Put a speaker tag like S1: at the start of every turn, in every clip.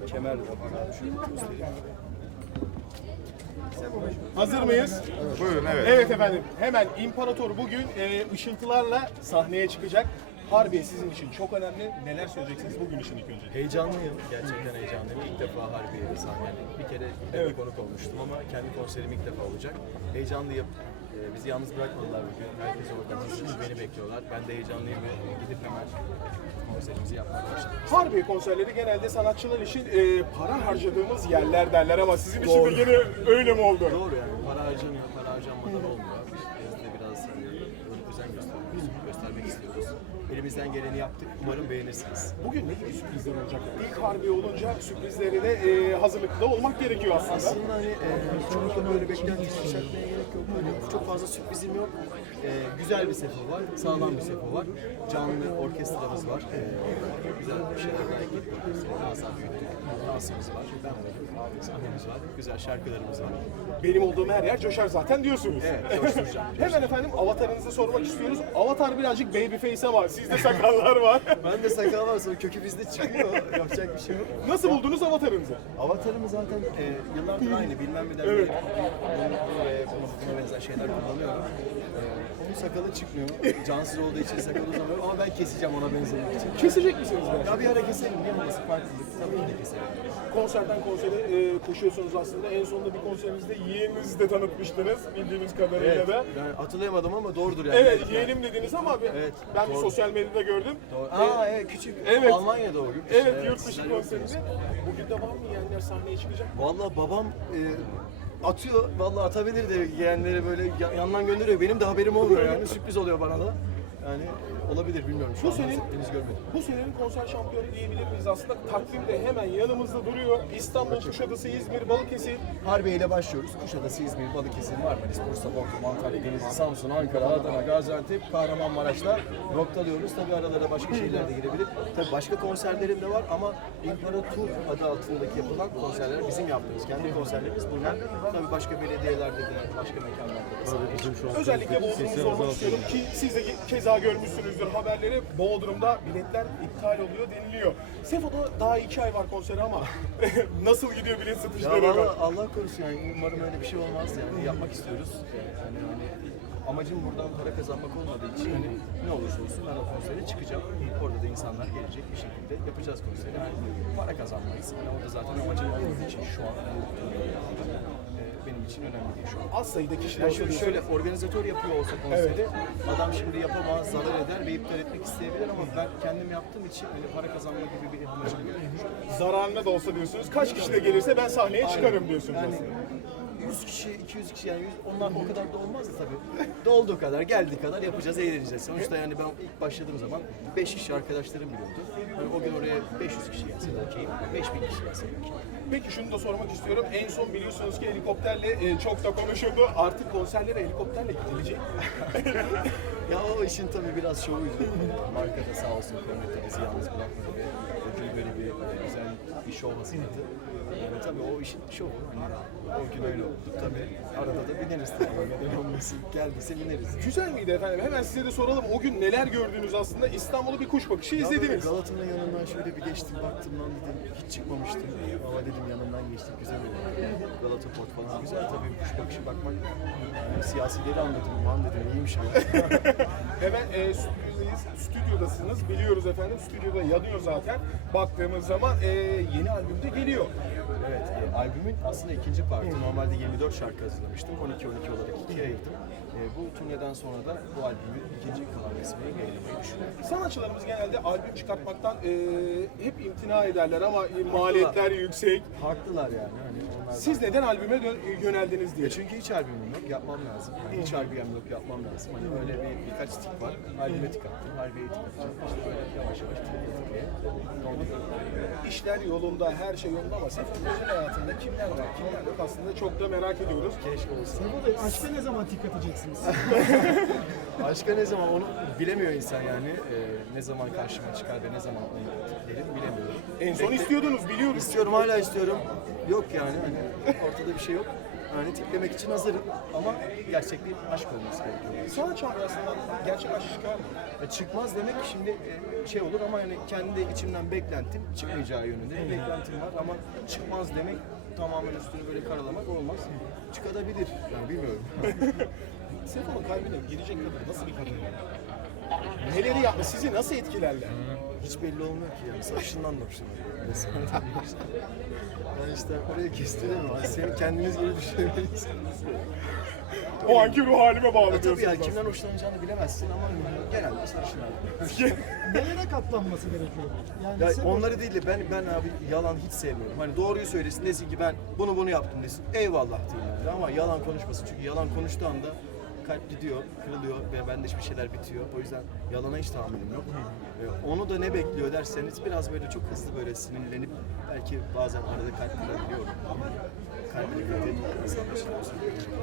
S1: kemer de bana şöyle göstereyim.
S2: Hazır mıyız?
S3: Buyurun, evet.
S2: Evet efendim. Hemen İmparator bugün ışıltılarla sahneye çıkacak. Harbiye sizin için çok önemli. Neler söyleyeceksiniz bugün için ilk önce?
S1: Heyecanlıyım, gerçekten heyecanlıyım. İlk defa Harbiye'de sahneliyim. Bir kere
S2: Evet.
S1: konuk olmuştum ama kendi konserim ilk defa olacak. Heyecanlıyım. Bizi yalnız bırakmadılar bugün. Herkes orada hazır, beni bekliyorlar. Ben de heyecanlıyım ve gidip hemen konserimizi yapmaya başladım.
S2: Harbiye konserleri genelde sanatçılar için para harcadığımız yerler derler ama sizin için de gene öyle mi oldu?
S1: Doğru yani, para harcanıyor, para harcanmadan olmuyor. Biz de biraz özen göstermek istiyoruz. Elimizden geleni yaptık, umarım beğenirsiniz.
S2: Bugün ne gibi sürprizler olacak? İlk Harbiye olunca sürprizlere de hazırlıklı olmak gerekiyor aslında.
S1: Aslında hani çok da böyle beklenti yükseltmeye gerek yok. Böyle çok fazla sürprizim yok. Güzel bir sefo var, sağlam bir sefo var. Canlı orkestramız var. Güzel bir şeyler geliyor. Biraz daha büyüttük. Dansımız var, ben varım. Sahnemiz var, güzel şarkılarımız var.
S2: Benim olduğum her yer coşar zaten diyorsunuz.
S1: Evet, coşturacağım.
S2: Hemen efendim avatarınızı sormak istiyoruz. Avatar birazcık baby face ama sizde sakallar var.
S1: Ben de sakal varsa kökü bizde çıkıyor. Yapacak bir şey yok.
S2: Nasıl buldunuz avatarınızı?
S1: Avatarımız zaten yıllardır aynı. Bilmem neden
S2: Evet.
S1: buna benzer şeyler kullanıyorum. Onun sakalı çıkmıyor. Cansız olduğu için sakalı uzamıyor ama ben keseceğim ona benzemek için.
S2: Kesecek misiniz biraz?
S1: Ya bir ara keselim. Niye olmasın? Farklılık. Tabii ki de keselim.
S2: Konserden konsere koşuyorsunuz aslında. En sonunda bir konserimizde yeğeninizi de tanıtmıştınız bildiğimiz kadarıyla
S1: Evet.
S2: da.
S1: Ben hatırlayamadım ama doğrudur yani.
S2: Evet, yeğenim dediniz ama
S1: Evet,
S2: ben bir
S1: doğru.
S2: sosyal medyada gördüm.
S1: Doğru. Evet, küçük.
S2: Evet.
S1: Almanya'da o yurt dışı.
S2: Evet, yurt dışı
S1: sizler
S2: konserinde.
S1: yoktunuz.
S2: Bugün de var mı yeğenler sahneye çıkacak?
S1: Vallahi babam atıyor, vallahi atabilir de yeğenleri böyle yandan gönderiyor. Benim de haberim olmuyor yani. Sürpriz oluyor bana da. Yani olabilir, bilmiyorum. Şu
S2: Bu
S1: an
S2: senin-
S1: henüz görmedim.
S2: Bu senenin konser şampiyonu diyebilir miyiz aslında? Takvimde hemen yanımızda duruyor. İstanbul, Kuşadası, İzmir, Balıkesir.
S1: Harbiye ile başlıyoruz. Kuşadası, İzmir, Balıkesir, Marmaris, Bursa, Bodrum, Antalya, Denizli, Samsun, Ankara, Adana, Gaziantep, Kahramanmaraş'ta noktalıyoruz. Tabii aralara başka şehirler de girebilir. Tabii başka konserlerim de var ama İmparator adı altındaki yapılan konserler bizim yaptığımız. Kendi konserlerimiz bunlar. Tabii başka belediyelerde de, başka mekanlarda da sahneye çıkıyoruz.
S2: Özellikle Bodrum'u sormak istiyorum ki siz de keza görmüşsünüzdür haberleri. Bodrum'da biletler iptal oluyor deniliyor. Sefo'da daha 2 ay var konseri ama nasıl gidiyor bilet
S1: Ya
S2: satışları?
S1: vallahi Allah korusun yani umarım öyle bir şey olmaz yani yapmak istiyoruz. Yani amacım buradan para kazanmak olmadığı için hani ne olursa olsun ben o konsere çıkacağım. Orada da insanlar gelecek bir şekilde yapacağız konseri. Yani para kazanmayız. Yani o da zaten amacım olmadığı için şu an benim için önemli değil şu an.
S2: Az sayıda kişiler
S1: Yani şimdi şöyle organizatör yapıyor olsa konseri,
S2: Evet.
S1: adam şimdi yapamaz, zarar eder ve iptal etmek isteyebilir ama ben kendim yaptığım için hani para kazanma gibi bir amacım yok.
S2: zararına da olsa diyorsunuz. Kaç kişi de gelirse ben sahneye çıkarım diyorsunuz
S1: Yani
S2: aslında.
S1: 100 kişi, 200 kişi yani onlar o kadar da olmaz da tabii. Dolduğu kadar, geldiği kadar yapacağız, eğleneceğiz. Sonuçta yani ben ilk başladığım zaman 5 kişi arkadaşlarım biliyordu. Yani o gün oraya 500 kişi gelse de okeyim, 5000 kişi gelse de okeyim.
S2: Peki şunu da sormak istiyorum. En son biliyorsunuz ki helikopterle çok da konuşuldu. Artık konserlere helikopterle gidilecek.
S1: Ya o işin tabii biraz şovuydu. Marka da sağ olsun komitemizi bizi yalnız bırakmadı ve o gün böyle bir güzel bir şov hazırladı. Yani tabii o işin şovu. Hani o gün öyle oldu. Tabii arada da bineriz tabii. Neden olmasın? Geldiyse bineriz.
S2: Güzel miydi efendim? Hemen size de soralım. O gün neler gördünüz aslında? İstanbul'u bir kuş bakışı
S1: Ya böyle
S2: izlediniz.
S1: Galata'nın yanından şöyle bir geçtim baktım lan dedim hiç çıkmamıştım ama dedim yanından geçtik güzel oldu. Galata Port falan güzel tabii kuş bakışı bakmak. Yani siyasileri anladım lan dedim iyiymiş ama.
S2: Hemen stüdyodayız. Stüdyodasınız. Biliyoruz efendim. Stüdyoda yanıyor zaten. Baktığımız zaman yeni albüm de geliyor.
S1: Evet, albümün aslında ikinci parti. Normalde 24 şarkı hazırlamıştım. 12-12 olarak ikiye ayırdım. Bu turneden sonra da bu albümün ikinci kalan resmini yayınlamayı düşünüyorum.
S2: Sanatçılarımız genelde albüm çıkartmaktan hep imtina ederler ama maliyetler yüksek.
S1: Haklılar yani. Hani onlar
S2: Siz neden albüme yöneldiniz diye.
S1: çünkü hiç albümüm yok, yapmam lazım. Yani hiç albüm yok, yapmam lazım. Hani böyle birkaç tik var. Albüme tik attım, harbiye tik atacağım. İşte böyle yavaş yavaş tıklıya
S2: İşler yolunda, her şey yolunda ama Sefa'nın özel hayatında kimler var, kimler yok aslında çok da merak ediyoruz.
S1: keşke olsa.
S4: Burada aşka ne zaman tik atacaksınız?
S1: Aşka ne zaman onu bilemiyor insan yani. Ne zaman karşıma çıkar ve ne zaman onu derim bilemiyorum.
S2: En son istiyordunuz biliyoruz.
S1: İstiyorum, hala istiyorum. Yok yani hani ortada bir şey yok. hani tiplemek için hazırım ama gerçek bir aşk olması gerekiyor.
S2: Sanat camiasından gerçek aşk çıkar mı?
S1: Çıkmaz demek şimdi şey olur ama yani kendi içimden beklentim çıkmayacağı yönünde bir beklentim var ama çıkmaz demek tamamen üstünü böyle karalamak olmaz. Çıkabilir yani bilmiyorum.
S2: Sefo'nun kalbine girecek kadın nasıl bir kadın? Neleri yapma, sizi nasıl etkilerler?
S1: Hiç belli olmuyor ki yani saçından da hoşlanıyorum. Resmen de hoşlanıyorum. Yani işte oraya kestiremiyorum. Yani senin kendiniz gibi düşünebilirsiniz.
S2: O anki ruh halime bağlı
S1: Tabii
S2: diyorsunuz
S1: yani kimden hoşlanacağını bilemezsin ama genelde sarışınlar.
S4: Nelere katlanması gerekiyor? Yani
S1: Ya
S4: Sefo-
S1: onları değil de ben abi yalan hiç sevmiyorum. Hani doğruyu söylesin desin ki ben bunu yaptım desin. Eyvallah diyeyim yani. Ama yalan konuşmasın çünkü yalan konuştuğu anda kalp gidiyor, kırılıyor ve bende hiçbir şeyler bitiyor. O yüzden yalana hiç tahammülüm yok. Onu da ne bekliyor derseniz biraz böyle çok hızlı böyle sinirlenip belki bazen arada kalp kırabiliyorum. Kalbini kırabiliyorum. İnsanlar için olsun.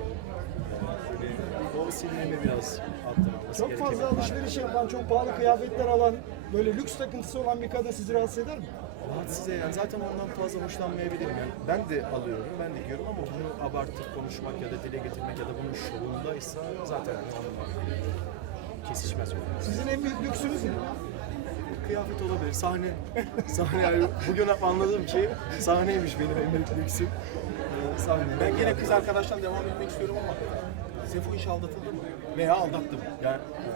S1: Böyle o sinirimi biraz attırmaması
S4: Çok fazla alışveriş yapan, çok pahalı kıyafetler alan, böyle lüks takıntısı olan bir kadın sizi rahatsız eder mi?
S1: Rahatsız yani zaten ondan fazla hoşlanmayabilirim yani. Ben de alıyorum, ben de giyiyorum ama bunu abartıp konuşmak ya da dile getirmek ya da bunun şovundaysa zaten onunla kesişmez olur.
S4: Sizin en büyük lüksünüz ne?
S1: Kıyafet olabilir, sahne. Sahne yani bugün anladım ki sahneymiş benim en büyük lüksüm. Sahne.
S2: Ben yine kız arkadaştan devam etmek istiyorum ama Sefo hiç aldatıldı mı? Veya aldattı mı?
S1: Yani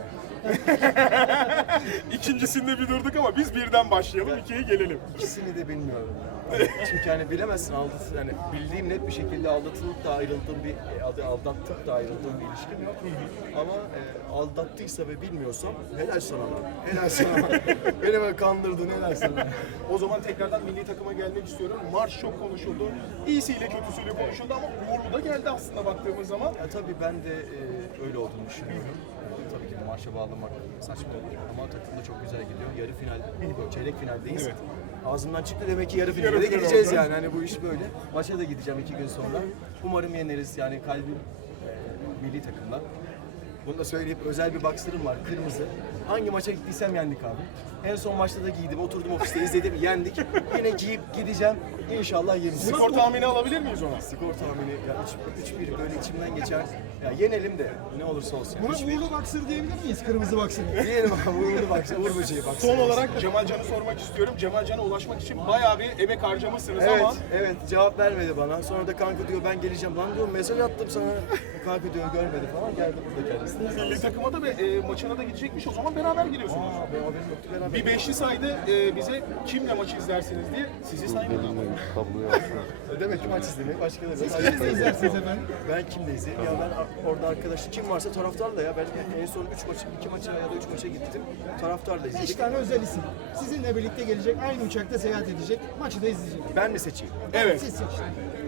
S2: İkincisinde bir durduk ama biz birden başlayalım, ikiye gelelim.
S1: ikisini de bilmiyorum ya. Çünkü hani bilemezsin yani bildiğim net bir şekilde aldatılıp da ayrıldığım aldattıp da ayrıldığım bir ilişkim yok. Ama aldattıysa ve bilmiyorsam helal sana lan. Helal sana lan. Beni böyle kandırdın helal sana.
S2: O zaman tekrardan milli takıma gelmek istiyorum. Marş çok konuşuldu. İyisiyle kötüsüyle konuşuldu ama uğurlu da geldi aslında baktığımız zaman.
S1: Ya tabii ben de öyle olduğunu düşünüyorum. Tabii ki marşa bağlamak saçma olur ama takım da çok güzel gidiyor. Yarı final, çeyrek finaldeyiz.
S2: Evet.
S1: Ağzımdan çıktı demek ki yarı finale
S2: Yarı
S1: de
S2: final
S1: gideceğiz
S2: oldu.
S1: yani. Hani bu iş böyle. Maça da gideceğim 2 gün sonra. Umarım yeneriz yani kalbim milli takımda. Bunu da söyleyip özel bir boxer'ım var kırmızı. Hangi maça gittiysem yendik abi. En son maçta da giydim, oturdum ofiste izledim, yendik. Yine giyip gideceğim. İnşallah yeniriz.
S2: Skor tahmini alabilir miyiz ona?
S1: Skor tahmini ya 3-1 böyle içimden geçer. Ya yenelim de ne olursa olsun.
S4: Buna uğurlu boxer diyebilir miyiz? Kırmızı boxer.
S1: Diyelim abi vurdu bak, vur böceği bak.
S2: Son olarak Cemal Can'ı sormak istiyorum. Cemal Can'a ulaşmak için bayağı bir emek harcamışsınız
S1: Evet,
S2: ama
S1: evet cevap vermedi bana. Sonra da kanka diyor ben geleceğim. Lan diyorum mesaj attım sana. Kanka diyor görmedi falan. Geldi burada kendisi.
S2: milli takıma da ve maçına da gidecekmiş. O zaman beraber gidiyorsunuz.
S1: Aa, benim haberim yoktu beraber.
S2: Bir beşli saydı bize kimle maçı izlersiniz diye sizi saymadı ama.
S1: Demek ki maç izlemeyi başkaları da
S4: Kimle izlersiniz efendim?
S1: Ben kimle izleyeyim? Ya ben orada arkadaş kim varsa taraftarla ya. Ben en son 2 maça ya da 3 maça gittim. Taraftarla
S4: 5
S1: izledik.
S4: tane özel isim. Sizinle birlikte gelecek, aynı uçakta seyahat edecek, maçı da izleyecek.
S1: Ben mi seçeyim?
S2: Evet.
S4: Siz seçin.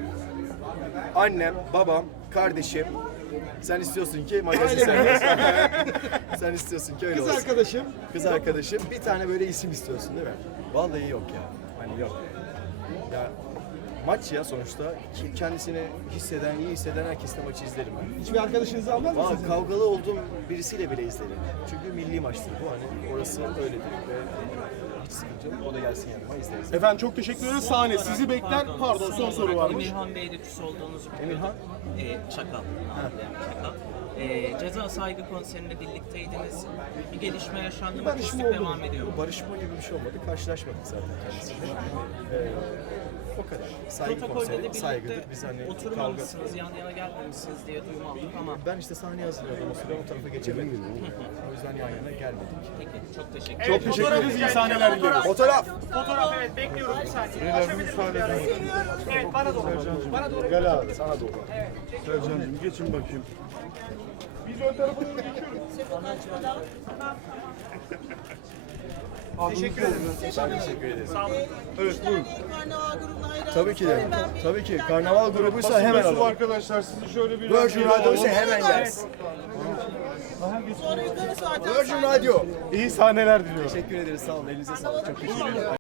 S1: Annem, babam, kardeşim. Sen istiyorsun ki magazin sen. Sen istiyorsun ki öyle
S4: Kız
S1: olsun.
S4: arkadaşım.
S1: Kız arkadaşım. Bir tane böyle isim istiyorsun değil mi? Vallahi yok ya. Hani yok. Ya maç ya sonuçta. Kendisini hisseden, iyi hisseden herkesle maçı izlerim ben.
S4: Hiçbir arkadaşınızı almaz
S1: Valla
S4: mısınız?
S1: kavgalı olduğum birisiyle bile izlerim. Çünkü milli maçtır bu. Hani orası öyledir ve hiç sıkıntı yok. O da gelsin yanıma izleriz.
S2: Efendim çok teşekkür ederiz. Sahne sizi bekler. Pardon son soru varmış.
S3: Emirhan Bey'le küs olduğunuzu biliyordum.
S1: Emirhan?
S3: Çakal. Çakal. Ceza saygı konserinde birlikteydiniz. Bir gelişme yaşandı mı?
S4: Barışma
S3: Küslük
S4: oldu.
S3: devam ediyor mu?
S1: Barışma gibi bir şey olmadı. Karşılaşmadık zaten kendisiyle. O kadar. Saygı
S3: Protokolde de
S1: konseri,
S3: birlikte
S1: saygıdır. Biz hani kavga...
S3: oturmamışsınız, yan yana gelmemişsiniz diye duyum aldık ama
S1: Ben işte sahneye hazırlıyordum. O sıra o tarafa geçemedim. O yüzden yan yana gelmedik.
S3: peki çok teşekkür
S2: Çok teşekkür ederiz. İyi sahneler dileriz.
S1: Fotoğraf!
S5: Fotoğraf evet bekliyoruz bir saniye. Evet bana doğru. Bana doğru.
S2: Gel abi sana doğru.
S6: Sercan'cığım geçin bakayım.
S2: Biz ön tarafa doğru geçiyoruz.
S5: Teşekkür ederim.
S1: Ben teşekkür ederim.
S6: Evet buyurun.
S7: Karnaval grubuna hayran.
S1: Tabii ki de. Tabii ki. Karnaval grubuysa
S6: Basın
S1: hemen
S6: mensubu
S1: alalım.
S6: arkadaşlar sizi şöyle bir...
S1: Virgin Radio'ysa hemen gelsin.
S7: Sonra yukarı zaten.
S1: Virgin Radio.
S6: İyi sahneler diliyorum.
S1: Teşekkür ederiz. Sağ olun. Elinize sağlık. Çok teşekkür ederim.